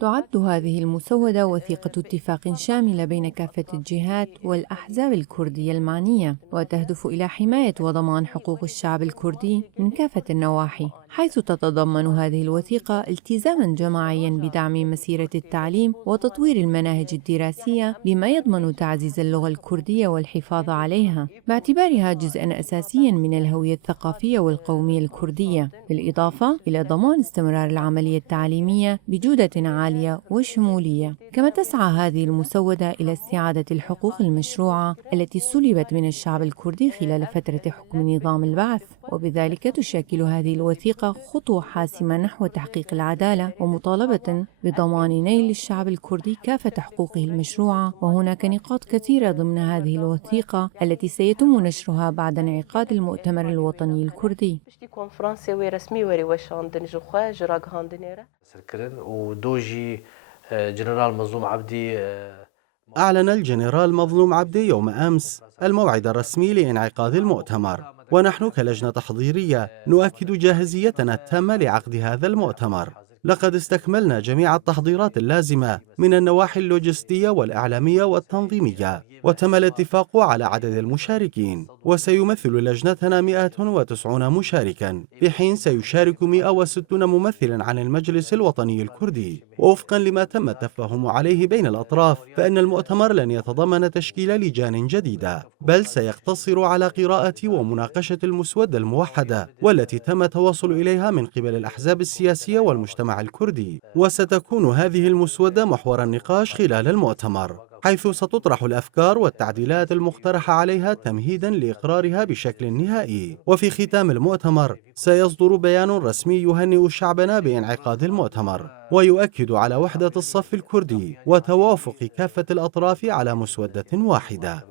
تعد هذه المسودة وثيقة اتفاق شاملة بين كافة الجهات والأحزاب الكردية المعنية، وتهدف إلى حماية وضمان حقوق الشعب الكردي من كافة النواحي، حيث تتضمن هذه الوثيقة التزاماً جماعياً بدعم مسيرة التعليم وتطوير المناهج الدراسية بما يضمن تعزيز اللغة الكردية والحفاظ عليها باعتبارها جزءاً أساسياً من الهوية الثقافية والقومية الكردية، بالإضافة إلى ضمان استمرار العملية التعليمية بجودة عالية وشمولية. كما تسعى هذه المسودة إلى استعادة الحقوق المشروعة التي سلبت من الشعب الكردي خلال فترة حكم نظام البعث، وبذلك تشكل هذه الوثيقة خطوة حاسمة نحو تحقيق العدالة ومطالبة بضمان نيل الشعب الكردي كافة حقوقه المشروعة. وهناك نقاط كثيرة ضمن هذه الوثيقة التي سيتم نشرها بعد انعقاد المؤتمر الوطني الكردي. أعلن الجنرال مظلوم عبدي يوم أمس الموعد الرسمي لانعقاد المؤتمر، ونحن كلجنة تحضيرية نؤكد جاهزيتنا التامة لعقد هذا المؤتمر. لقد استكملنا جميع التحضيرات اللازمة من النواحي اللوجستية والإعلامية والتنظيمية، وتم الاتفاق على عدد المشاركين، وسيمثل لجنتنا 190 مشاركا، في حين سيشارك 160 ممثلا عن المجلس الوطني الكردي. ووفقا لما تم التفاهم عليه بين الأطراف، فإن المؤتمر لن يتضمن تشكيل لجان جديدة، بل سيقتصر على قراءة ومناقشة المسودة الموحدة والتي تم التوصل إليها من قبل الأحزاب السياسية والمجتمع الكردي. وستكون هذه المسودة محور النقاش خلال المؤتمر، حيث ستطرح الأفكار والتعديلات المقترحة عليها تمهيدا لإقرارها بشكل نهائي. وفي ختام المؤتمر سيصدر بيان رسمي يهنئ شعبنا بانعقاد المؤتمر، ويؤكد على وحدة الصف الكردي وتوافق كافة الأطراف على مسودة واحدة.